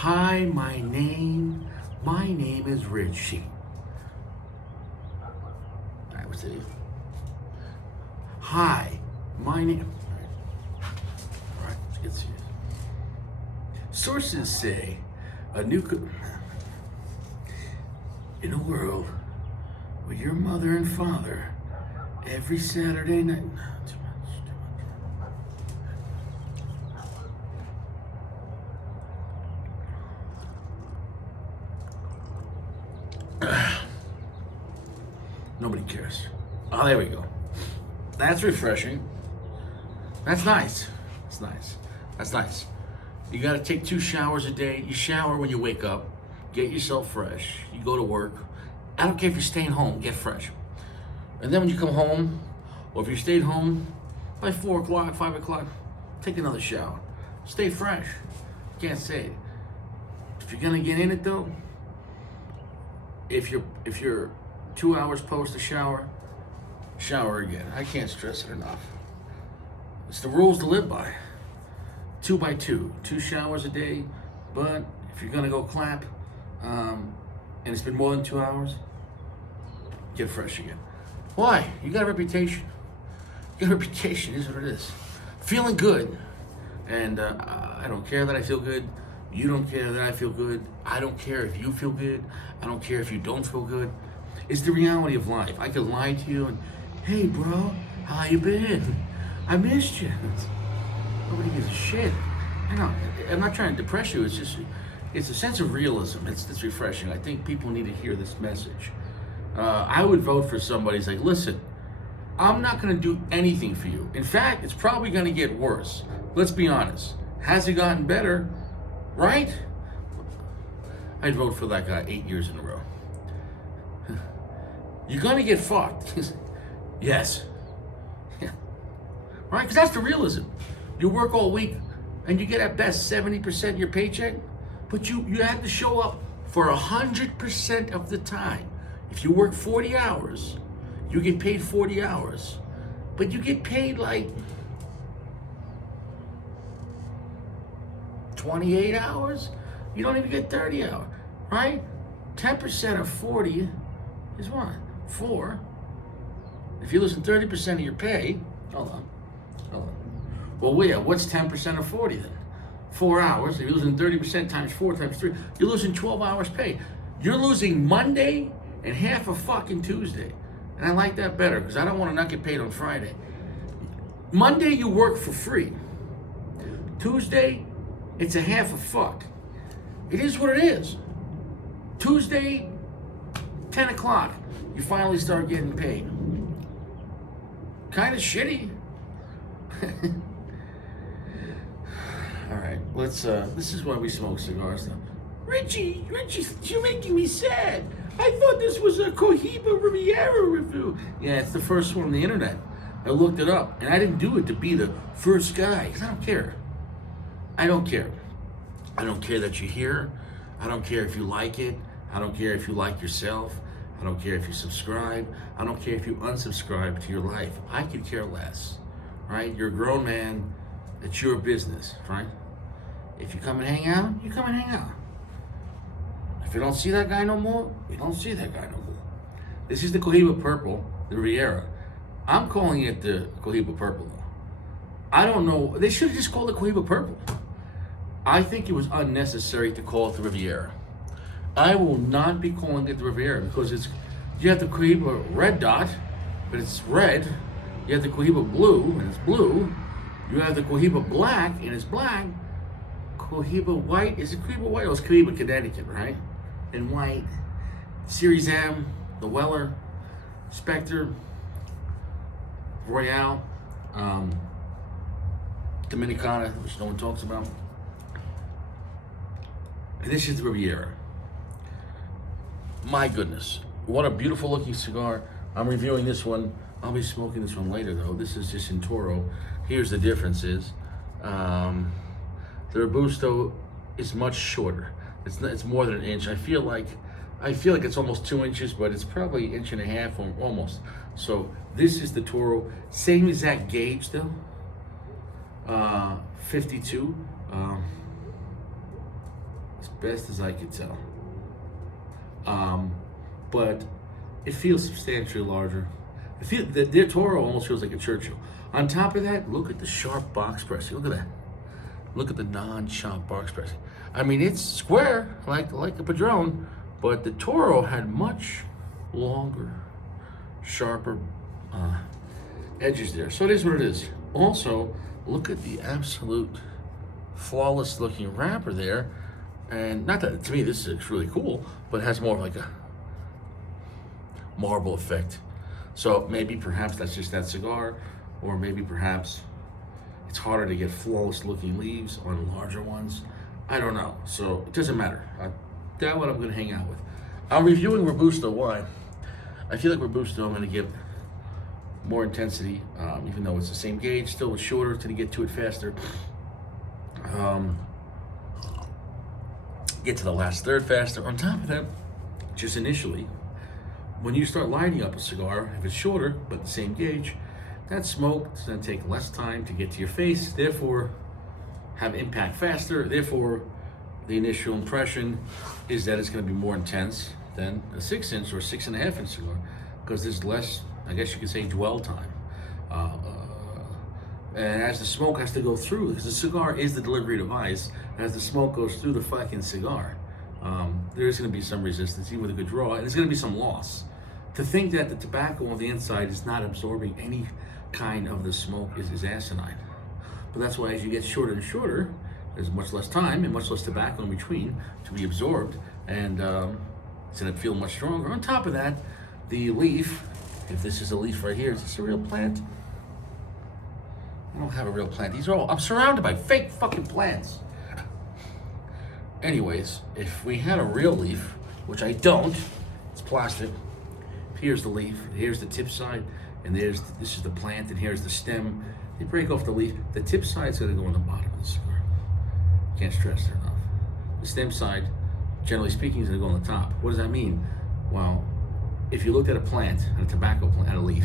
Hi, my name is Richie. I would say, hi, my name. All right, let's get serious. Sources say in a world with your mother and father every Saturday night. No, too much. Nobody cares. Oh, there we go. That's refreshing. That's nice. That's nice. That's nice. You got to take 2 showers a day. You shower when you wake up. Get yourself fresh. You go to work. I don't care if you're staying home. Get fresh. And then when you come home, or if you stayed home by 4 o'clock, 5 o'clock, take another shower. Stay fresh. Can't say it. If you're gonna get in it though, if you're 2 hours post a shower again. I can't stress it enough. It's the rules to live by. 2 by 2, 2 showers a day. But if you're gonna go clap, and it's been more than 2 hours, get fresh again. Why? You got a reputation. You got a reputation. Is what it is. Feeling good, and I don't care that I feel good. You don't care that I feel good. I don't care if you feel good. I don't care if you don't feel good. It's the reality of life. I could lie to you and, hey, bro, how you been? I missed you. Nobody gives a shit. I'm not trying to depress you. It's a sense of realism. It's refreshing. I think people need to hear this message. I would vote for somebody who's like, listen, I'm not going to do anything for you. In fact, it's probably going to get worse. Let's be honest. Has it gotten better? Right? I'd vote for that guy 8 years in a row. You're going to get fucked. Yes. Yeah. Right? Because that's the realism. You work all week and you get at best 70% of your paycheck, but you have to show up for 100% of the time. If you work 40 hours, you get paid 40 hours, but you get paid like 28 hours. You don't even get 30 hours, right? 10% of 40 is what? 4. If you lose 30% of your pay, hold on. Well, yeah, what's 10% of 40 then? 4 hours. If you're losing 30% times 4 times 3, you're losing 12 hours pay. You're losing Monday and half of fucking Tuesday. And I like that better because I don't want to not get paid on Friday. Monday, you work for free. Tuesday, it's a half a fuck. It is what it is. Tuesday, 10 o'clock, you finally start getting paid. Kind of shitty. All right, this is why we smoke cigars now. Richie, you're making me sad. I thought this was a Cohiba Riviera review. Yeah, it's the first one on the internet. I looked it up, and I didn't do it to be the first guy, because I don't care. I don't care. I don't care that you're here. I don't care if you like it. I don't care if you like yourself. I don't care if you subscribe. I don't care if you unsubscribe to your life. I could care less, right? You're a grown man. It's your business, right? If you come and hang out, you come and hang out. If you don't see that guy no more, you don't see that guy no more. This is the Cohiba Purple, the Riviera. I'm calling it the Cohiba Purple, though. I don't know. They should have just called it Cohiba Purple. I think it was unnecessary to call it the Riviera. I will not be calling it the Riviera because you have the Cohiba red dot, but it's red. You have the Cohiba blue, and it's blue. You have the Cohiba black, and it's black. Cohiba white, is it Cohiba white? Oh, it's Cohiba Connecticut, right? And white. Series M, the Weller, Spectre, Royale, Dominicana, which no one talks about. And this is the Riviera. My goodness, what a beautiful looking cigar. I'm reviewing this one. I'll be smoking this one later though. This is just in Toro. Here's the differences. The Robusto is much shorter. It's more than an inch. I feel like it's almost 2 inches, but it's probably 1.5 inches or almost. So this is the Toro, same exact gauge though. 52. It's best as I could tell. But it feels substantially larger. Their Toro almost feels like a Churchill. On top of that, look at the sharp box pressing. Look at that. Look at the non-sharp box pressing. I mean, it's square like a Padron, but the Toro had much longer, sharper edges there. So it is what it is. Also, look at the absolute flawless looking wrapper there. And not that, to me, this is really cool, but it has more of like a marble effect. So maybe perhaps that's just that cigar, or maybe perhaps it's harder to get flawless looking leaves on larger ones. I don't know. So it doesn't matter. That's what I'm going to hang out with. I'm reviewing Robusto. Why? I feel like Robusto I'm going to give more intensity, even though it's the same gauge, still it's shorter to get to it faster. Get to the last third faster. On top of that, just initially, when you start lighting up a cigar, if it's shorter but the same gauge, that smoke is going to take less time to get to your face, therefore have impact faster. Therefore, the initial impression is that it's going to be more intense than a 6-inch or 6.5-inch cigar, because there's less, I guess you could say, dwell time. And as the smoke has to go through, because the cigar is the delivery device, as the smoke goes through the fucking cigar, there is going to be some resistance, even with a good draw, and there's going to be some loss. To think that the tobacco on the inside is not absorbing any kind of the smoke is asinine. But that's why as you get shorter and shorter, there's much less time and much less tobacco in between to be absorbed, and it's going to feel much stronger. On top of that, the leaf, if this is a leaf right here, is this a real plant? I don't have a real plant. These are all, I'm surrounded by fake fucking plants. Anyways, if we had a real leaf, which I don't, it's plastic. Here's the leaf, here's the tip side, and this is the plant, and here's the stem. You break off the leaf, the tip side's gonna go on the bottom of the cigar. Can't stress that enough. The stem side, generally speaking, is gonna go on the top. What does that mean? Well, if you looked at a plant, a tobacco plant, a leaf,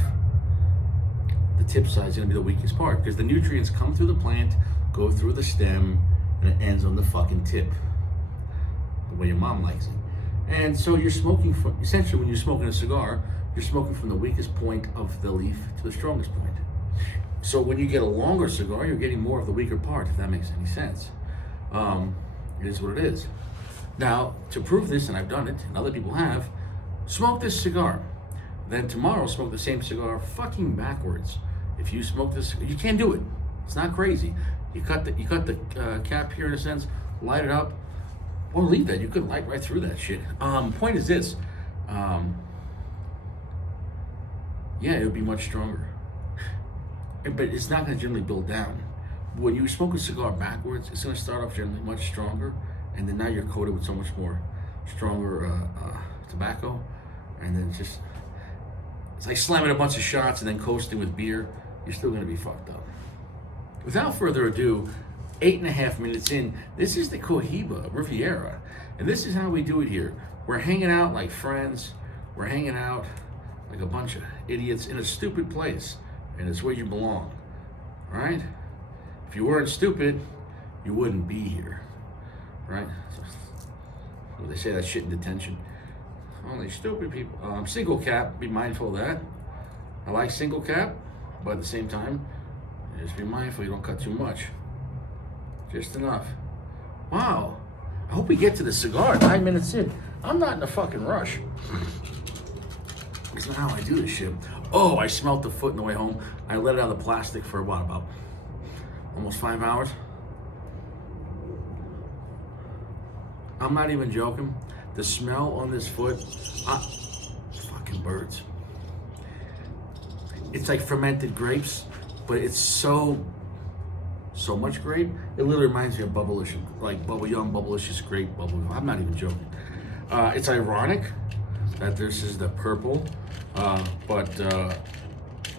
the tip side is gonna be the weakest part, because the nutrients come through the plant, go through the stem, and it ends on the fucking tip, the way your mom likes it. And so you're smoking from, essentially when you're smoking a cigar, you're smoking from the weakest point of the leaf to the strongest point. So when you get a longer cigar, you're getting more of the weaker part, if that makes any sense. It is what it is. Now, to prove this, and I've done it, and other people have, smoke this cigar. Then tomorrow, smoke the same cigar fucking backwards. If you smoke this, you can't do it. It's not crazy. You cut the cap here in a sense, light it up, or leave that. You could light right through that shit. Point is this. Yeah, it would be much stronger. But it's not going to generally build down. When you smoke a cigar backwards, it's going to start off generally much stronger, and then now you're coated with so much more stronger tobacco, and then it's like slamming a bunch of shots and then coasting with beer. You're still going to be fucked up. Without further ado, 8.5 minutes in, this is the Cohiba Riviera, and this is how we do it here. We're hanging out like friends. We're hanging out like a bunch of idiots in a stupid place, and it's where you belong, right? If you weren't stupid, you wouldn't be here, right? Well, they say that shit in detention. Only stupid people. Single cap, be mindful of that. I like single cap, but at the same time, just be mindful you don't cut too much. Just enough. Wow. I hope we get to the cigar 9 minutes in. I'm not in a fucking rush. That's not how I do this shit. Oh, I smelt the foot on the way home. I let it out of the plastic for what, about almost 5 hours? I'm not even joking. The smell on this foot, fucking birds. It's like fermented grapes, but it's so much grape. It literally reminds me of bubblicious, like bubblicious grape bubble. I'm not even joking. It's ironic that this is the purple, but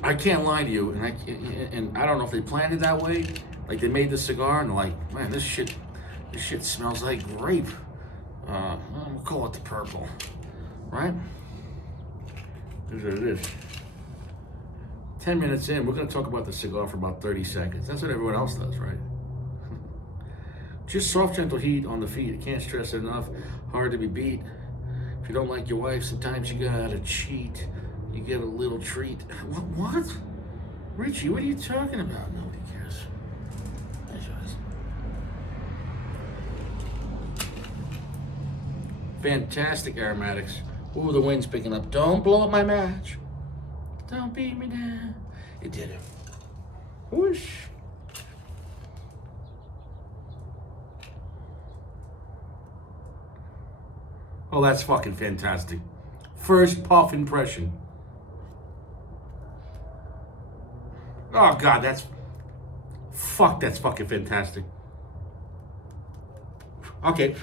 I can't lie to you, and I don't know if they planned it that way. Like they made the cigar and they're like, man, this shit smells like grape. We'll call it the purple, right? Here's what it is. 10 minutes in, we're gonna talk about the cigar for about 30 seconds. That's what everyone else does, right? Just soft, gentle heat on the feet. I can't stress it enough. Hard to be beat. If you don't like your wife, sometimes you gotta cheat. You get a little treat. What? Richie, what are you talking about? Nobody cares. Fantastic aromatics. Ooh, the wind's picking up. Don't blow up my match. Don't beat me down. It did it. Whoosh. Oh, that's fucking fantastic. First puff impression. Oh, God, that's fucking fantastic. Okay.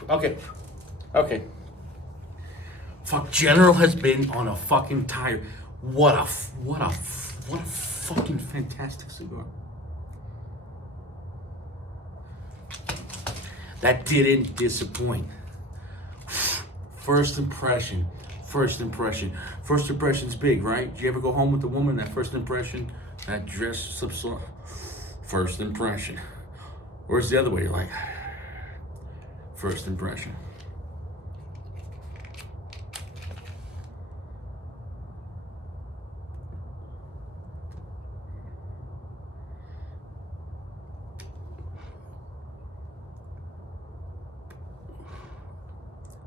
Fuck, General has been on a fucking tire. What a fucking fantastic cigar. That didn't disappoint. First impression's big, right? Did you ever go home with a woman, that first impression, that dress slips on? First impression. Or it's the other way, you're like, first impression.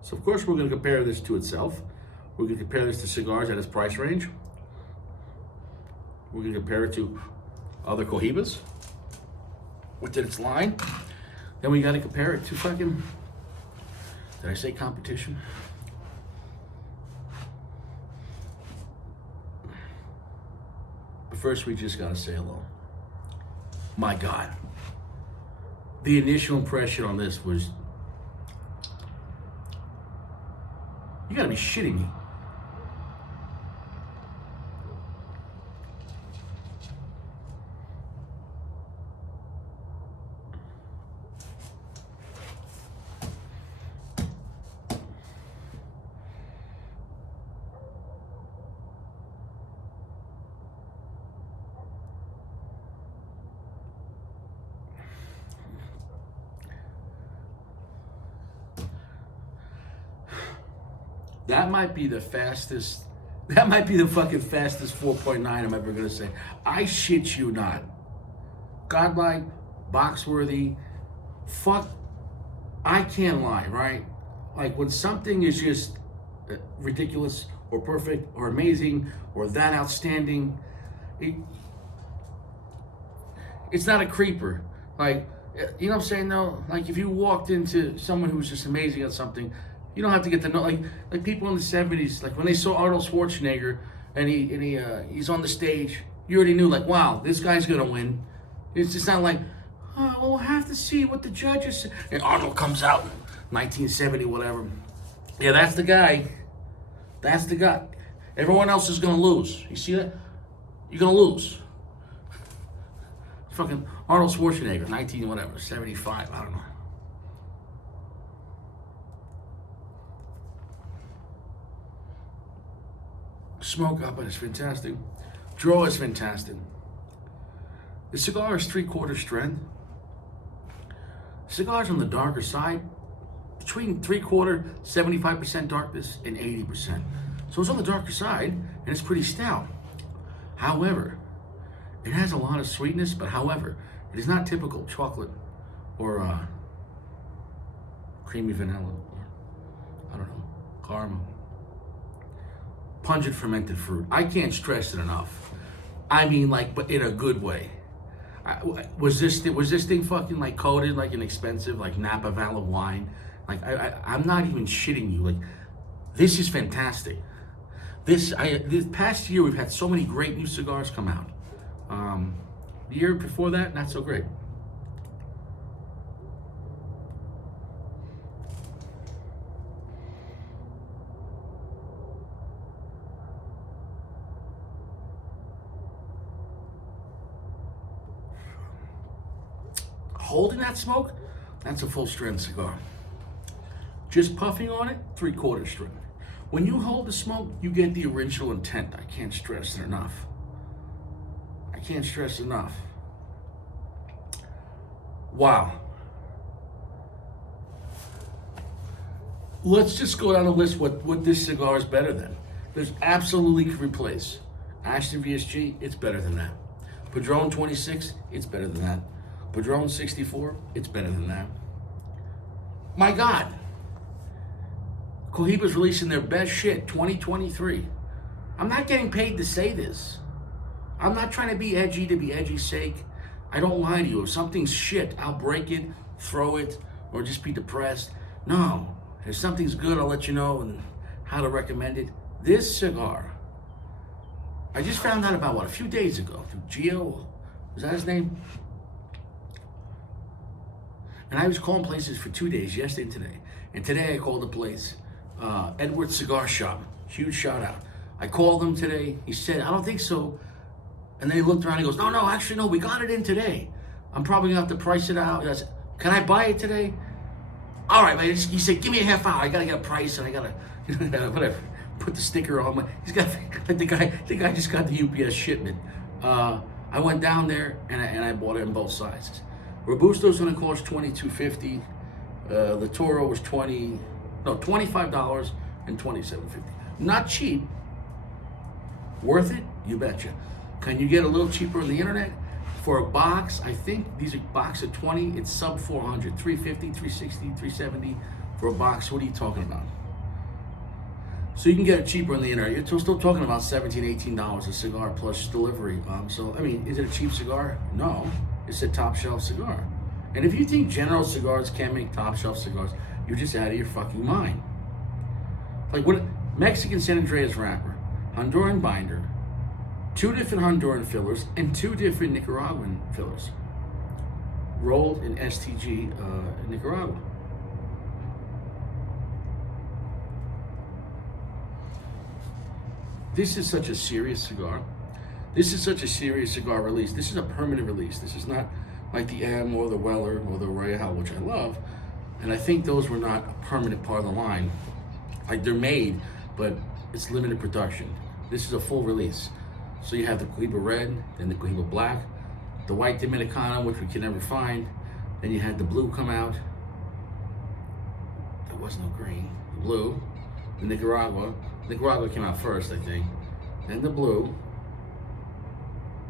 So of course we're going to compare this to itself. We're going to compare this to cigars at its price range. We're going to compare it to other Cohibas within its line. Then we got to compare it to fucking, did I say competition? But first we just got to say hello. My God. The initial impression on this was, you gotta be shitting me. That might be the fastest, that might be the fucking fastest 4.9 I'm ever gonna say. I shit you not. Godlike, box-worthy, fuck, I can't lie, right? Like when something is just ridiculous or perfect or amazing or that outstanding, it's not a creeper. Like, you know what I'm saying though? Like if you walked into someone who's just amazing at something, you don't have to get to know, like people in the 70s, like when they saw Arnold Schwarzenegger and he's on the stage, you already knew, like, wow, this guy's gonna win. It's just not like, oh, well, we'll have to see what the judges say. And Arnold comes out, 1970, whatever. Yeah, that's the guy. That's the guy. Everyone else is gonna lose. You see that? You're gonna lose. Fucking Arnold Schwarzenegger, 75, I don't know. Smoke up, and it's fantastic. Draw is fantastic. The cigar is 3/4 strength. Cigars on the darker side, between 3/4, 75% darkness, and 80%. So it's on the darker side, and it's pretty stout. However, it has a lot of sweetness, but however, it is not typical chocolate or creamy vanilla, or I don't know, caramel. Pungent fermented fruit. I can't stress it enough. I mean, like, but in a good way. Was this thing fucking like coated like an expensive like Napa Valley wine? Like I'm not even shitting you. Like this is fantastic. This past year we've had so many great new cigars come out. The year before that, not so great. Holding that smoke, that's a full strength cigar. Just puffing on it, 3/4 strength. When you hold the smoke, you get the original intent. I can't stress it enough. I can't stress enough. Wow. Let's just go down the list what this cigar is better than. There's absolutely could replace. Ashton VSG, it's better than that. Padron 26, it's better than that. Padron 64, it's better than that. My God. Cohiba's releasing their best shit, 2023. I'm not getting paid to say this. I'm not trying to be edgy to be edgy's sake. I don't lie to you. If something's shit, I'll break it, throw it, or just be depressed. No. If something's good, I'll let you know and how to recommend it. This cigar, I just found out about, a few days ago, through Gio, was that his name? And I was calling places for 2 days, yesterday and today. And today I called a place, Edward Cigar Shop, huge shout out. I called him today, he said, I don't think so. And then he looked around, he goes, no, actually no, we got it in today. I'm probably gonna have to price it out. I said, can I buy it today? All right, man. He said, give me a half hour. I gotta get a price, and I gotta, whatever, put the sticker on. He's got, the guy just got the UPS shipment. I went down there and I bought it in both sizes. Robusto's gonna cost $22.50. The Toro was $25 and $27.50. Not cheap. Worth it? You betcha. Can you get a little cheaper on the internet? For a box, I think these are box of 20, it's sub 400, 350, 360, 370 for a box. What are you talking about? So you can get it cheaper on the internet. You're still talking about $17, $18 a cigar plus delivery. So, I mean, is it a cheap cigar? No, it's a top shelf cigar. And if you think General Cigars can't make top shelf cigars, you're just out of your fucking mind. Like what? Mexican San Andreas wrapper, Honduran binder, 2 different Honduran fillers, and 2 different Nicaraguan fillers. Rolled in STG in Nicaragua. This is such a serious cigar. This is such a serious cigar release. This is a permanent release. This is not like the M or the Weller or the Royale, which I love. And I think those were not a permanent part of the line. Like they're made, but it's limited production. This is a full release. So you have the Cohiba Red, then the Cohiba Black, the White Dominicana, which we can never find. Then you had the blue come out. There was no green. The blue, the Nicaragua. Nicaragua came out first, I think. Then the blue.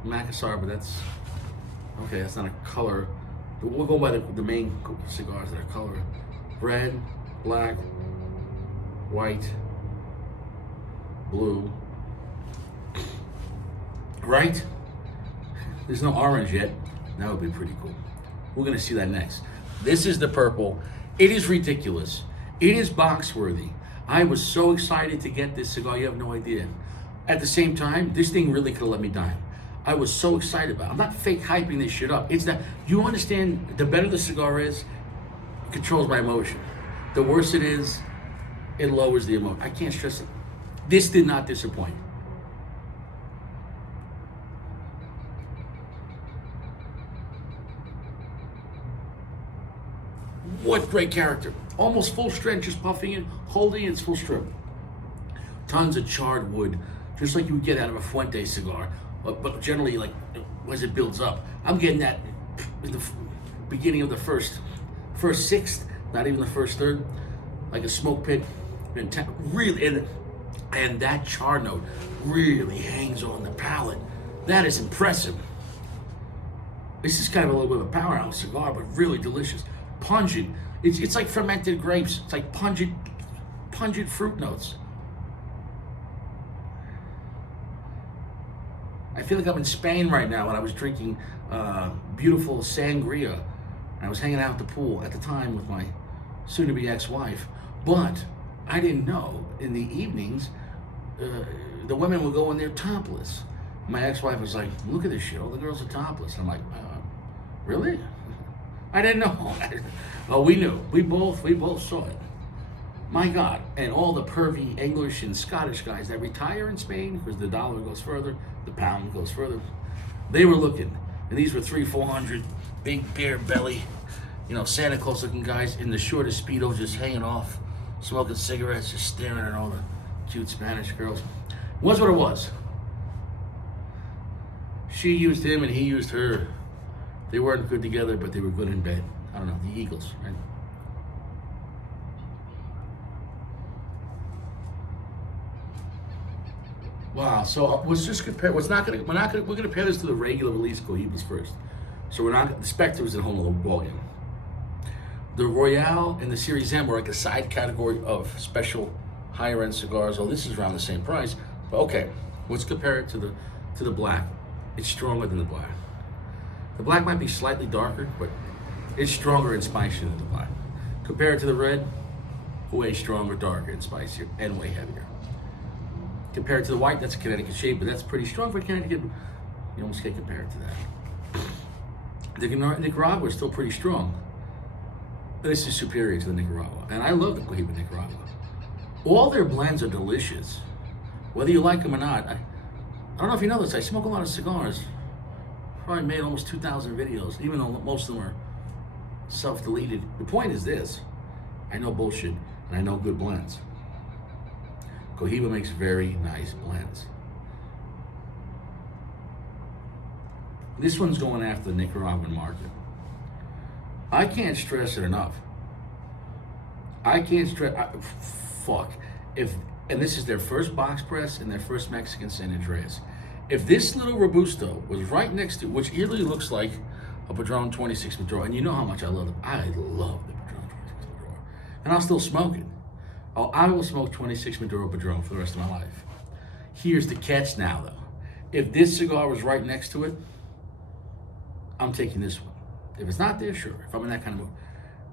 Macassar, but that's, okay, that's not a color. We'll go by the main cigars that are colored. Red, black, white, blue. Right? There's no orange yet. That would be pretty cool. We're gonna see that next. This is the purple. It is ridiculous. It is box worthy. I was so excited to get this cigar, you have no idea. At the same time, this thing really could have let me die. I was so excited about it. I'm not fake hyping this shit up. It's that, you understand, the better the cigar is, it controls my emotion. The worse it is, it lowers the emotion. I can't stress it. This did not disappoint. What great character. Almost full strength, just puffing it, holding it, it's full strip. Tons of charred wood, just like you would get out of a Fuente cigar. But generally, like, as it builds up, I'm getting that in the beginning of the first sixth, not even the first third, like a smoke pit. Really, and that char note really hangs on the palate. That is impressive. This is kind of a little bit of a powerhouse cigar, but really delicious. Pungent. It's like fermented grapes. It's like pungent fruit notes. I feel like I'm in Spain right now, and I was drinking beautiful sangria. I was hanging out at the pool at the time with my soon-to-be ex-wife. But I didn't know, in the evenings, the women would go in there topless. My ex-wife was like, look at this shit, all the girls are topless. I'm like, really? I didn't know. Oh, we knew. We both saw it. My God. And all the pervy English and Scottish guys that retire in Spain, because the dollar goes further, the pound goes further, they were looking. And these were 300-400, big beer belly, Santa Claus looking guys in the shortest Speedo, just hanging off, smoking cigarettes, just staring at all the cute Spanish girls. It was what it was. She used him and he used her. They weren't good together, but they were good in bed. I don't know, the Eagles, right? Wow. So let's just compare. We're gonna compare this to the regular release Cohibas first. So we're not. The Spectre is a whole other ballgame. The Royale and the Series M were like a side category of special higher end cigars. Oh, this is around the same price. But okay, let's compare it to the black. It's stronger than the black. The black might be slightly darker, but it's stronger and spicier than the black. Compare it to the red, way stronger, darker, and spicier, and way heavier. Compared to the white, that's a Connecticut shade, but that's pretty strong for Connecticut. You almost can't compare it to that. The Nicaragua is still pretty strong. This is superior to the Nicaragua, and I love the Cohiba Nicaragua. All their blends are delicious, whether you like them or not. I don't know if you know this, I smoke a lot of cigars. Probably made almost 2,000 videos, even though most of them are self-deleted. The point is this, I know bullshit, and I know good blends. Cohiba makes very nice blends. This one's going after the Nicaraguan market. I can't stress it enough. I can't stress, fuck. And this is their first box press and their first Mexican San Andreas. If this little Robusto was right next to, which really looks like a Padron 26 Maduro, and you know how much I love it. I love the Padron 26 Maduro. And I'll still smoke it. Oh, I will smoke 26 Maduro Padron for the rest of my life. Here's the catch now, though. If this cigar was right next to it, I'm taking this one. If it's not there, sure. If I'm in that kind of mood.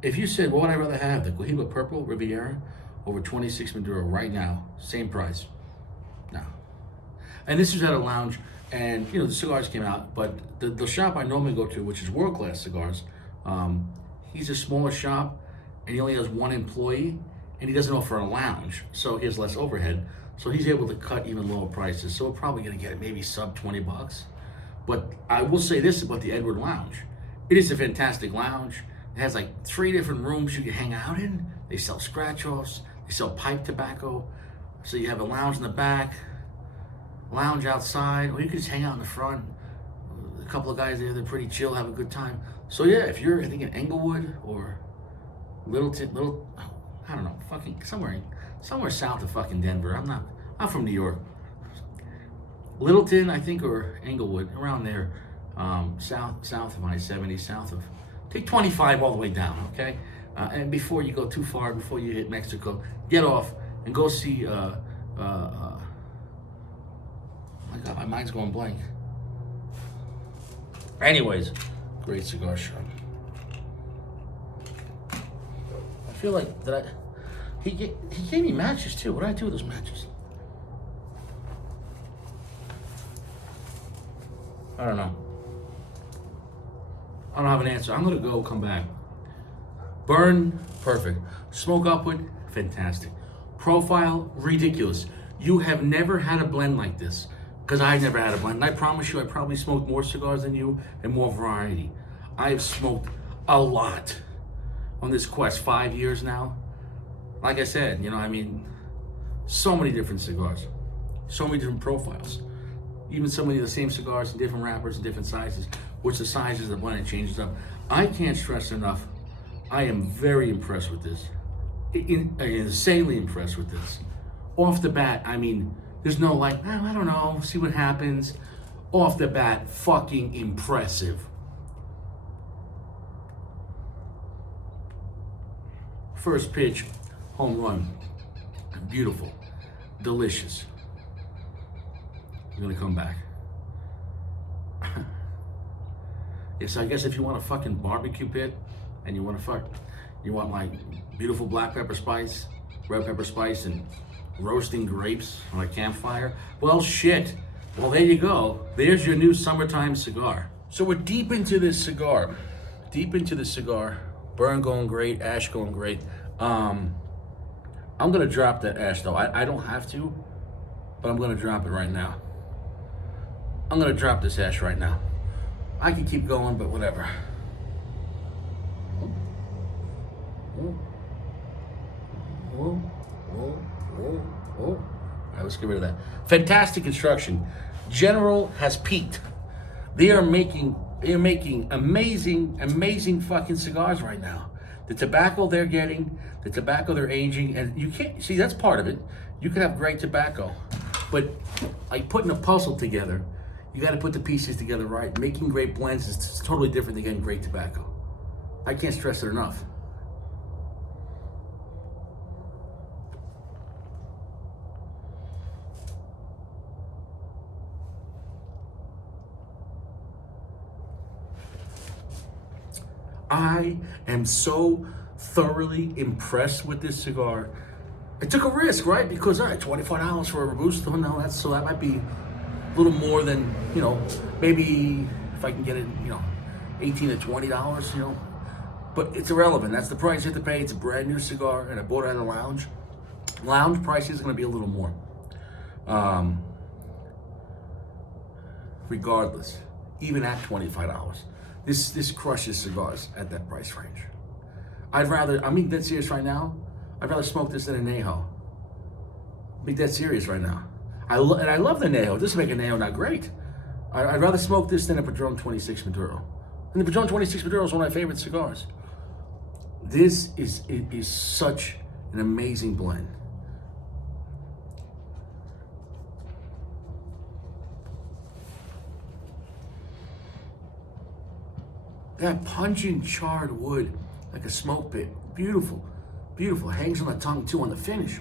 If you said, what would I rather have, the Cohiba Purple Riviera over 26 Maduro right now, same price? No. And this is at a lounge, and you know the cigars came out, but the shop I normally go to, which is World Class Cigars, he's a smaller shop, and he only has one employee, and he doesn't offer a lounge, so he has less overhead, so he's able to cut even lower prices. So we're probably gonna get maybe sub $20. But I will say this about the Edward Lounge. It is a fantastic lounge. It has like 3 different rooms you can hang out in. They sell scratch-offs, they sell pipe tobacco. So you have a lounge in the back, lounge outside, or you can just hang out in the front. A couple of guys there, they're pretty chill, have a good time. So yeah, if you're thinking Englewood or I don't know, fucking somewhere south of fucking Denver. I'm from New York. Littleton, I think, or Englewood, around there, south of I-70, take 25 all the way down, okay? And before you go too far, before you hit Mexico, get off and go see, oh my God, my mind's going blank. Anyways, great cigar shop. I feel like, he gave me matches too. What did I do with those matches? I don't know. I don't have an answer. I'm gonna go, come back. Burn, perfect. Smoke upward, fantastic. Profile, ridiculous. You have never had a blend like this, because I never had a blend. And I promise you, I probably smoked more cigars than you and more variety. I have smoked a lot on this quest, 5 years now. Like I said, you know, I mean, so many different cigars, so many different profiles. Even so many of the same cigars in different wrappers and different sizes, which the sizes of the blend, it changes up. I can't stress enough, I am very impressed with this. Insanely impressed with this. Off the bat, I mean, there's no like, oh, I don't know, see what happens. Off the bat, fucking impressive. First pitch, home run. Beautiful, delicious. I'm gonna come back. Yes, I guess if you want a fucking barbecue pit and you want like beautiful black pepper spice, red pepper spice, and roasting grapes on a campfire, well, shit. Well, there you go. There's your new summertime cigar. So we're deep into this cigar. Burn going great, ash going great. I'm gonna drop that ash though. I don't have to, but I'm gonna drop it right now. I'm gonna drop this ash right now. I can keep going, but whatever. All right, let's get rid of that. Fantastic construction. General has peaked. They are making amazing fucking cigars right now. The tobacco they're getting, the tobacco they're aging, and you can't see that's part of it. You can have great tobacco, But like putting a puzzle together, you got to put the pieces together right. Making great blends is totally different than getting great tobacco. I can't stress it enough. I am so thoroughly impressed with this cigar. I took a risk, right? Because all right, $25 for a Robusto. No, that might be a little more than, maybe if I can get it, $18 to $20, But it's irrelevant. That's the price you have to pay. It's a brand new cigar, and I bought it at a lounge. Lounge price is going to be a little more. Regardless, even at $25, this crushes cigars at that price range. I'm being dead serious right now. I'd rather smoke this than a Nejo. Be dead serious right now. I love the Nejo. This will make a Nejo not great. I'd rather smoke this than a Padron 26 Maduro. And the Padron 26 Maduro is one of my favorite cigars. This is such an amazing blend. That pungent charred wood, like a smoke pit, beautiful, beautiful. Hangs on the tongue too on the finish.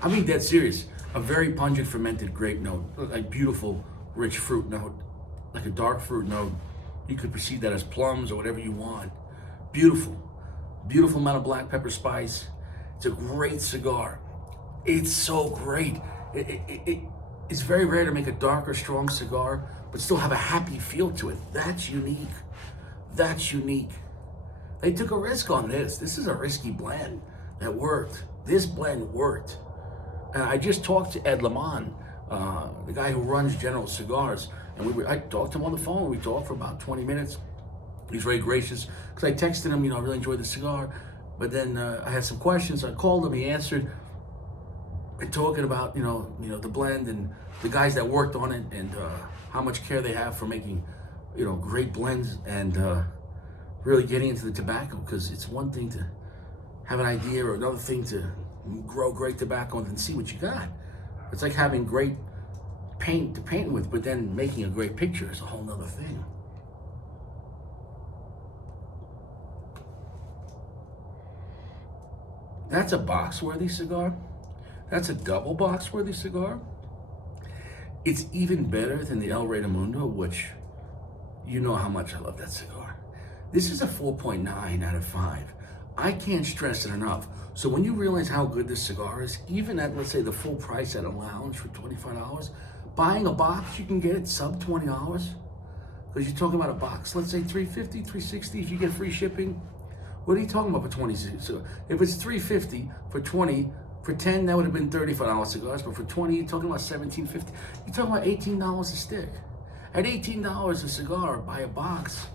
I'm being dead serious. A very pungent fermented grape note, like beautiful, rich fruit note, like a dark fruit note. You could perceive that as plums or whatever you want. Beautiful, beautiful amount of black pepper spice. It's a great cigar. It's so great. It's very rare to make a darker, strong cigar, but still have a happy feel to it. That's unique. That's unique. They took a risk on this. This is a risky blend that worked. This blend worked. And I just talked to Ed Lemon, the guy who runs General Cigars, and I talked to him on the phone. We talked for about 20 minutes. He's very gracious because I texted him, I really enjoyed the cigar, but then I had some questions. I called him, he answered, and talking about the blend and the guys that worked on it and how much care they have for making great blends and really getting into the tobacco, because it's one thing to have an idea or another thing to grow great tobacco and then see what you got. It's like having great paint to paint with, but then making a great picture is a whole nother thing. That's a box-worthy cigar. That's a double box-worthy cigar. It's even better than the El Rey del Mundo, which you know how much I love that cigar. This is a 4.9 out of 5. I can't stress it enough. So when you realize how good this cigar is, even at, let's say, the full price at a lounge for $25, buying a box, you can get it sub $20. Because you're talking about a box, let's say $350, $360 if you get free shipping. What are you talking about for 20? So if it's $350 for 20, for 10 that would have been $35 cigars, but for 20 you're talking about $17.50. You're talking about $18 a stick. At $18 a cigar, buy a box.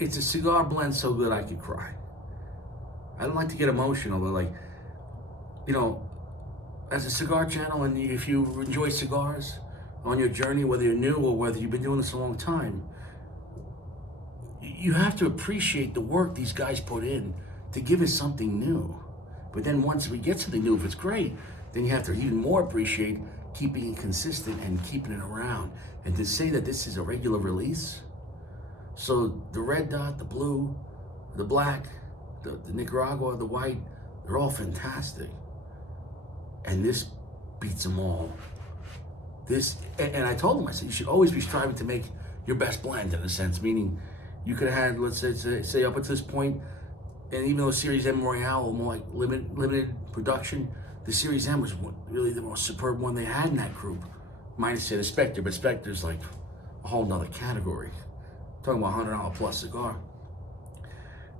It's a cigar blend so good I could cry. I don't like to get emotional, but as a cigar channel, and if you enjoy cigars on your journey, whether you're new or whether you've been doing this a long time, you have to appreciate the work these guys put in to give us something new. But then once we get something new, if it's great, then you have to even more appreciate keeping it consistent and keeping it around. And to say that this is a regular release, so the red dot, the blue, the black, the Nicaragua, the white, they're all fantastic. And this beats them all. And I told him, I said, you should always be striving to make your best blend, in a sense, meaning you could have had, let's say up until this point, and even though Series M Royale were more like limited production, the Series M was really the most superb one they had in that group. Minus say the Spectre, but Spectre's like a whole nother category. Talking about $100 plus cigar.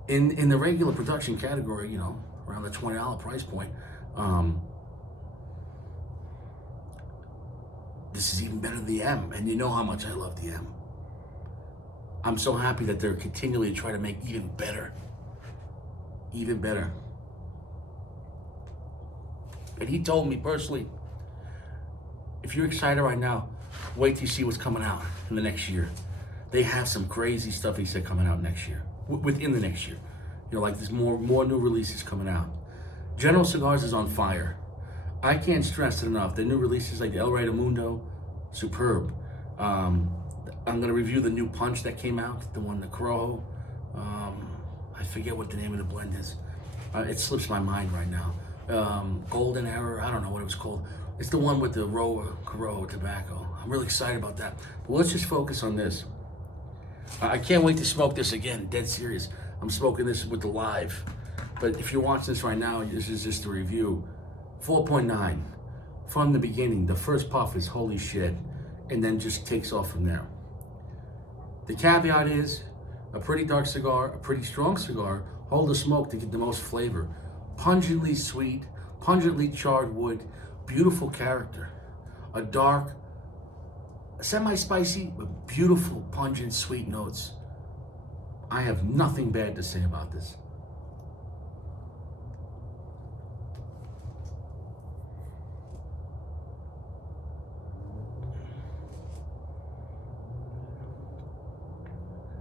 In the regular production category, around the $20 price point, this is even better than the M, and you know how much I love the M. I'm so happy that they're continually trying to make even better. Even better. And he told me personally, if you're excited right now, wait till you see what's coming out in the next year. They have some crazy stuff, he said, coming out next year, within the next year. Like there's more new releases coming out. General Cigars is on fire. I can't stress it enough. The new releases like the El Rey del Mundo, superb. I'm gonna review the new punch that came out, the one, the Corojo. I forget what the name of the blend is. It slips my mind right now. Golden Era, I don't know what it was called. It's the one with the Corojo tobacco. I'm really excited about that. But let's just focus on this. I can't wait to smoke this again, dead serious. I'm smoking this with the live. But if you're watching this right now, this is just a review. 4.9. From the beginning, the first puff is holy shit, and then just takes off from there. The caveat is, a pretty dark cigar, a pretty strong cigar, hold the smoke to get the most flavor. Pungently sweet, pungently charred wood, beautiful character. A dark, semi-spicy, but beautiful, pungent, sweet notes. I have nothing bad to say about this.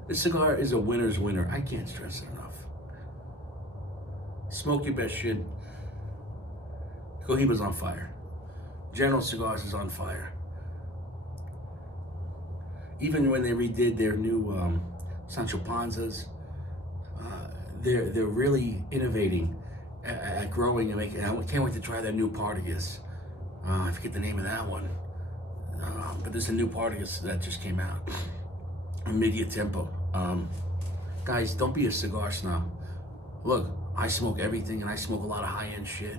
This cigar is a winner's winner. I can't stress it enough. Smoke your best shit. Cohiba's on fire. General Cigars is on fire. Even when they redid their new Sancho Panzas, they're really innovating at growing and making. I can't wait to try that new Partagas. I forget the name of that one, but there's a new Partagas that just came out. Media tempo. Guys, don't be a cigar snob. Look, I smoke everything and I smoke a lot of high-end shit.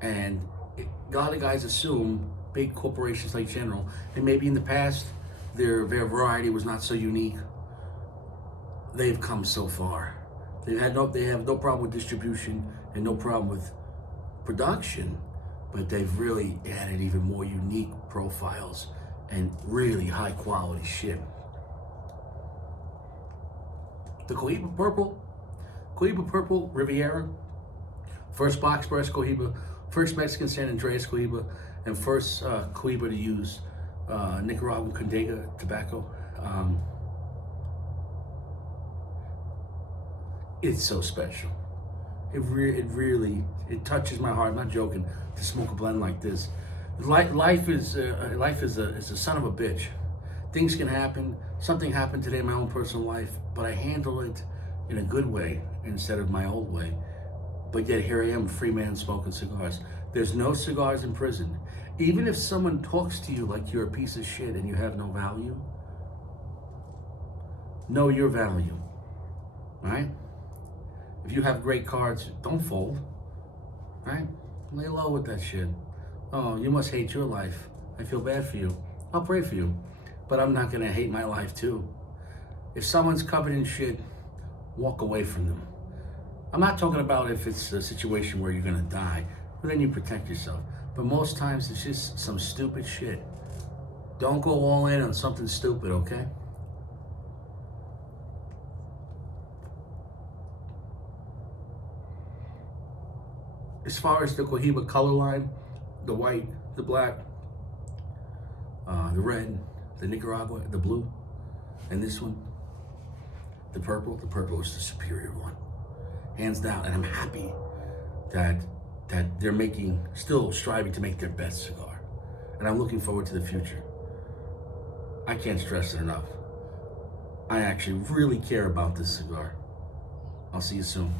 And a lot of guys assume big corporations like General, and maybe in the past their variety was not so unique. They've come so far. They have no problem with distribution and no problem with production, but they've really added even more unique profiles and really high quality shit. The Cohiba Purple Riviera, first box press Cohiba, first Mexican San Andreas Cohiba, and first Cohiba to use Nicaraguan Condega tobacco. It's so special. It really touches my heart. I'm not joking. To smoke a blend like this, life is a son of a bitch. Things can happen. Something happened today in my own personal life, but I handle it in a good way instead of my old way. But yet here I am, a free man smoking cigars. There's no cigars in prison. Even if someone talks to you like you're a piece of shit and you have no value, know your value, right? If you have great cards, don't fold, right? Lay low with that shit. Oh, you must hate your life. I feel bad for you. I'll pray for you. But I'm not gonna hate my life too. If someone's covered in shit, walk away from them. I'm not talking about if it's a situation where you're gonna die, but then you protect yourself. But most times it's just some stupid shit. Don't go all in on something stupid, okay? As far as the Cohiba color line, the white, the black, the red, the Nicaragua, the blue, and this one, the purple is the superior one, hands down. And I'm happy that they're still striving to make their best cigar. And I'm looking forward to the future. I can't stress it enough. I actually really care about this cigar. I'll see you soon.